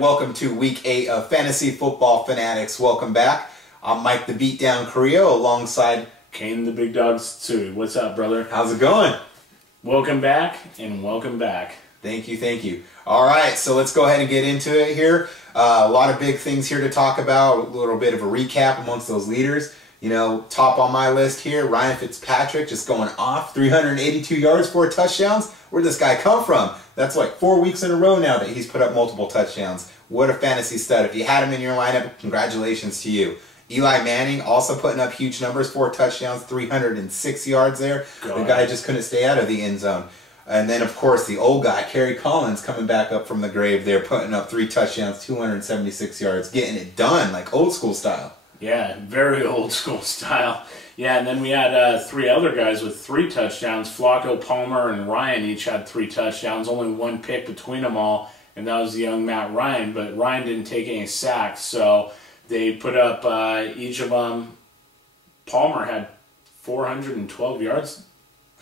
and welcome to Week 8 of Fantasy Football Fanatics. Welcome back. I'm Mike the Beatdown Carrillo alongside Caine the Big Dog Tsutsui. What's up, brother? How's it going? Welcome back, and welcome back. Thank you, thank you. All right, so let's go ahead and get into it here. A lot of big things here to talk about, a little bit of a recap amongst those leaders. You know, top on my list here, Ryan Fitzpatrick just going off, 382 yards, 4 touchdowns. Where'd this guy come from? That's like 4 weeks in a row now that he's put up multiple touchdowns. What a fantasy stud. If you had him in your lineup, congratulations to you. Eli Manning also putting up huge numbers, 4 touchdowns, 306 yards there. The guy just couldn't stay out of the end zone. And then, of course, the old guy, Kerry Collins, coming back up from the grave there, putting up 3 touchdowns, 276 yards, getting it done, like old school style. Yeah, very old school style. Yeah, and then we had 3 other guys with 3 touchdowns. Flacco, Palmer, and Ryan each had 3 touchdowns. Only 1 pick between them all, and that was the young Matt Ryan. But Ryan didn't take any sacks, so they put up each of them. Palmer had 412 yards.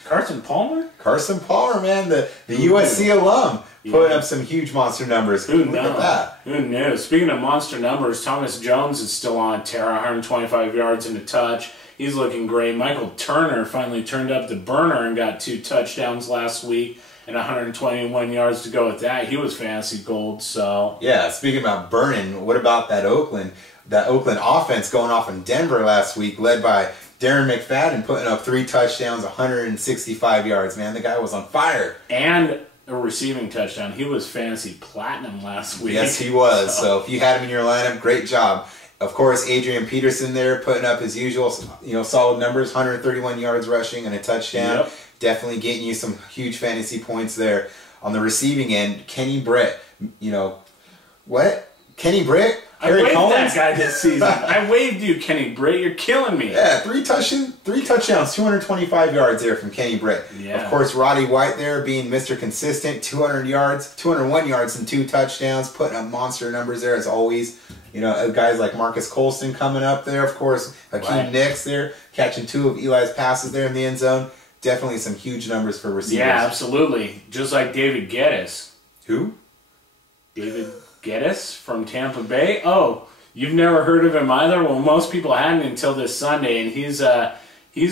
Carson Palmer? Carson Palmer, man, the USC alum, putting up some huge monster numbers. Who knew? Look at that. Who knew? Speaking of monster numbers, Thomas Jones is still on a tear, 125 yards and a touch. He's looking great. Michael Turner finally turned up the burner and got 2 touchdowns last week and 121 yards to go with that. He was fantasy gold, so. Yeah, speaking about burning, what about that Oakland offense going off in Denver last week, led by Darren McFadden, putting up 3 touchdowns, 165 yards. Man, the guy was on fire. And a receiving touchdown. He was fantasy platinum last week. Yes, he was. So if you had him in your lineup, great job. Of course, Adrian Peterson there putting up his usual, solid numbers, 131 yards rushing and a touchdown. Yep. Definitely getting you some huge fantasy points there. On the receiving end, Kenny Britt, what? Kenny Britt? I waved that guy this season. I waved you, Kenny Britt. You're killing me. Yeah, 3 touchdowns, 225 yards there from Kenny Britt. Yeah. Of course, Roddy White there being Mr. Consistent, 201 yards and 2 touchdowns, putting up monster numbers there as always. Guys like Marcus Colston coming up there. Of course, Hakeem Nicks there, catching 2 of Eli's passes there in the end zone. Definitely some huge numbers for receivers. Yeah, absolutely. Just like David Geddes. Who? David Geddes from Tampa Bay. Oh, you've never heard of him either? Well, most people hadn't until this Sunday, and he's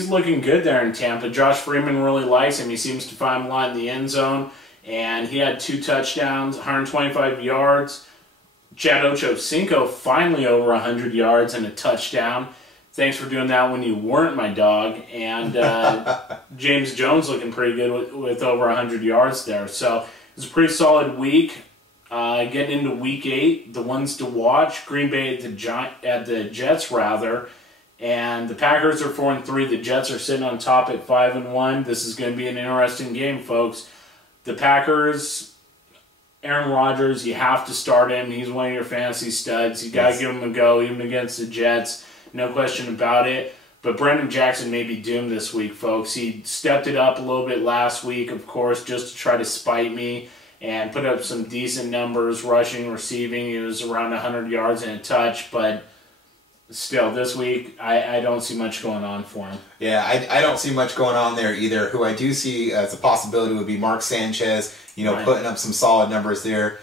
looking good there in Tampa. Josh Freeman really likes him. He seems to find him a lot in the end zone, and he had 2 touchdowns, 125 yards. Chad Ochocinco finally over 100 yards and a touchdown. Thanks for doing that when you weren't my dog. And James Jones looking pretty good with over 100 yards there. So it's a pretty solid week. Getting into Week 8, the ones to watch: Green Bay at the Jets, rather, and the Packers are 4-3. The Jets are sitting on top at 5-1. This is going to be an interesting game, folks. The Packers, Aaron Rodgers, you have to start him. He's one of your fantasy studs. You got to give him a go, even against the Jets. No question about it. But Brendan Jackson may be doomed this week, folks. He stepped it up a little bit last week, of course, just to try to spite me, and put up some decent numbers, rushing, receiving. He was around 100 yards and a touch, but still, this week, I don't see much going on for him. Yeah, I don't see much going on there either. Who I do see as a possibility would be Mark Sanchez, putting up some solid numbers there,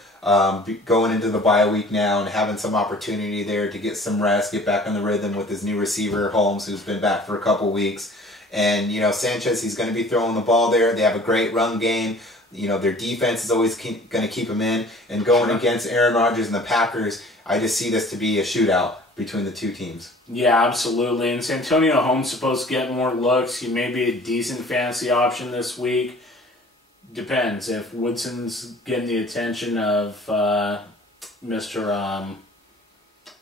going into the bye week now and having some opportunity there to get some rest, get back on the rhythm with his new receiver, Holmes, who's been back for a couple weeks. And, Sanchez, he's going to be throwing the ball there. They have a great run game. Their defense is always going to keep them in. And going against Aaron Rodgers and the Packers, I just see this to be a shootout between the 2 teams. Yeah, absolutely. And Santonio Holmes supposed to get more looks. He may be a decent fantasy option this week. Depends. If Woodson's getting the attention of Mr.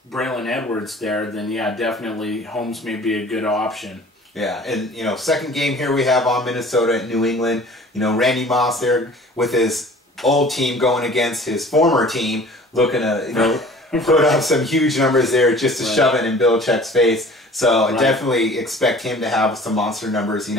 Braylon Edwards there, then yeah, definitely Holmes may be a good option. Yeah, and second game here we have on Minnesota at New England. Randy Moss there with his old team going against his former team, looking to put up some huge numbers there just to shove it in Belichick's face. So I definitely expect him to have some monster numbers,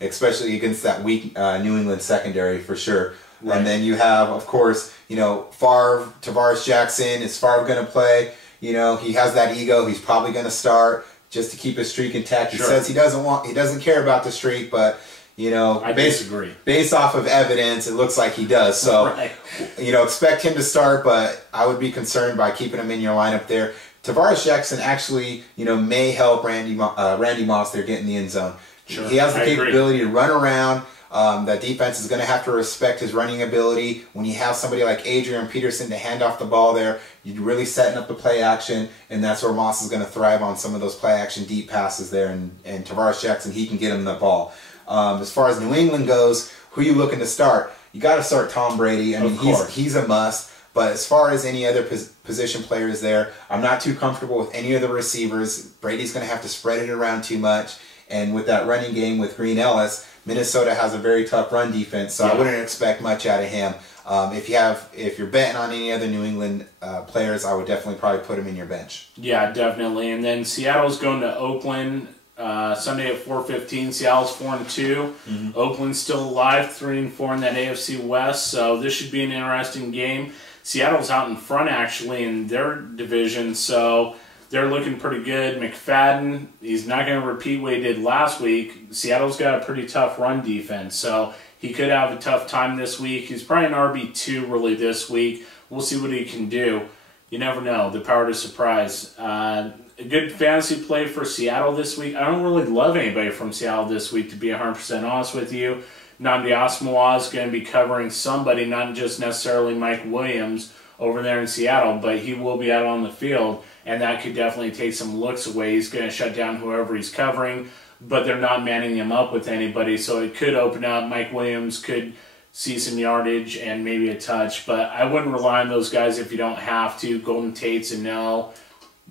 especially against that weak New England secondary for sure. Right. And then you have, of course, Favre, Tavares Jackson. Is Favre going to play? He has that ego. He's probably going to start just to keep his streak intact. He says he doesn't care about the streak, but I disagree. Based off of evidence, it looks like he does. So, right. Expect him to start, but I would be concerned by keeping him in your lineup there. Tavares Jackson actually, may help Randy Moss there get in the end zone. Sure. He has the capability to run around. That defense is going to have to respect his running ability. When you have somebody like Adrian Peterson to hand off the ball there, you're really setting up the play action, and that's where Moss is going to thrive on some of those play action deep passes there. And Tavares Jackson, he can get him the ball. As far as New England goes, who are you looking to start? You got to start Tom Brady. I mean, he's a must. But as far as any other position players there, I'm not too comfortable with any of the receivers. Brady's going to have to spread it around too much. And with that running game with Green Ellis, Minnesota has a very tough run defense, so I wouldn't expect much out of him. If you're betting on any other New England players, I would definitely probably put him in your bench. Yeah, definitely. And then Seattle's going to Oakland Sunday at 4:15. Seattle's 4-2. Mm-hmm. Oakland's still alive, 3-4 in that AFC West. So this should be an interesting game. Seattle's out in front actually in their division, so they're looking pretty good. McFadden, he's not going to repeat what he did last week. Seattle's got a pretty tough run defense, so he could have a tough time this week. He's probably an RB2 really this week. We'll see what he can do. You never know. The power to surprise. A good fantasy play for Seattle this week. I don't really love anybody from Seattle this week, to be 100% honest with you. Nnamdi Asomugha is going to be covering somebody, not just necessarily Mike Williams over there in Seattle, but he will be out on the field, and that could definitely take some looks away. He's going to shut down whoever he's covering, but they're not manning him up with anybody, so it could open up. Mike Williams could see some yardage and maybe a touch, but I wouldn't rely on those guys if you don't have to. Golden Tate's a no.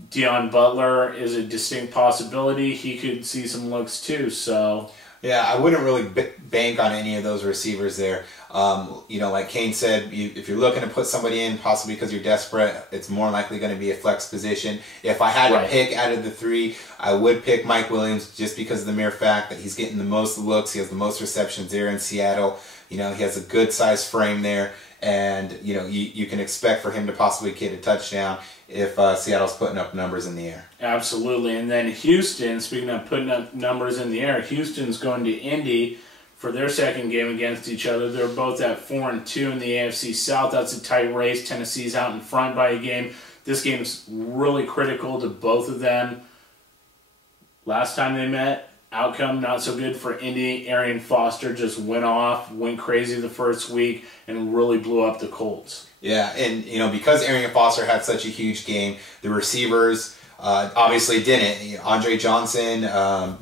Deion Butler is a distinct possibility. He could see some looks too, so... Yeah, I wouldn't really bank on any of those receivers there. Like Caine said, if you're looking to put somebody in, possibly because you're desperate, it's more likely going to be a flex position. If I had to pick out of the three, I would pick Mike Williams just because of the mere fact that he's getting the most looks. He has the most receptions there in Seattle. He has a good size frame there, and you can expect for him to possibly get a touchdown if Seattle's putting up numbers in the air. Absolutely. And then Houston, speaking of putting up numbers in the air, Houston's going to Indy for their second game against each other. They're both at 4-2 in the AFC South. That's a tight race. Tennessee's out in front by a game. This game's really critical to both of them. Last time they met, outcome not so good for Indy. Arian Foster just went crazy the first week and really blew up the Colts. Yeah, and because Arian Foster had such a huge game, the receivers obviously didn't. Andre Johnson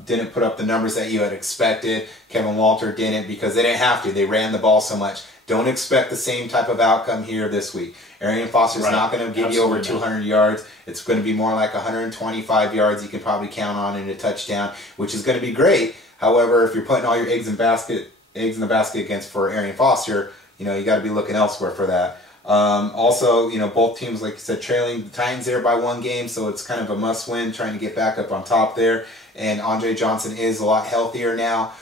didn't put up the numbers that you had expected. Kevin Walter didn't because they didn't have to. They ran the ball so much. Don't expect the same type of outcome here this week. Arian Foster's not going to give you over 200 yards. It's going to be more like 125 yards you can probably count on in a touchdown, which is going to be great. However, if you're putting all your eggs in the basket for Arian Foster, you got to be looking elsewhere for that. Also, both teams, like you said, trailing the Titans there by 1 game, so it's kind of a must-win, trying to get back up on top there. And Andre Johnson is a lot healthier now.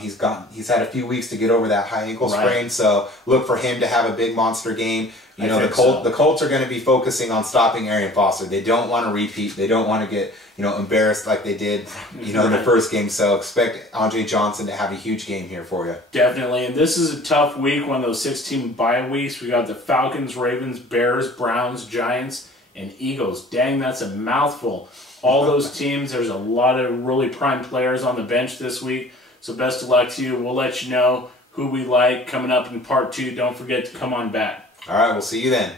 He's had a few weeks to get over that high ankle sprain, so look for him to have a big monster game. The Colts are going to be focusing on stopping Arian Foster. They don't want to repeat. They don't want to get embarrassed like they did in the first game. So expect Andre Johnson to have a huge game here for you. Definitely, and this is a tough week. One of those 16 bye weeks. We got the Falcons, Ravens, Bears, Browns, Giants, and Eagles. Dang, that's a mouthful. All those teams. There's a lot of really prime players on the bench this week. So best of luck to you. We'll let you know who we like coming up in part 2. Don't forget to come on back. All right, we'll see you then.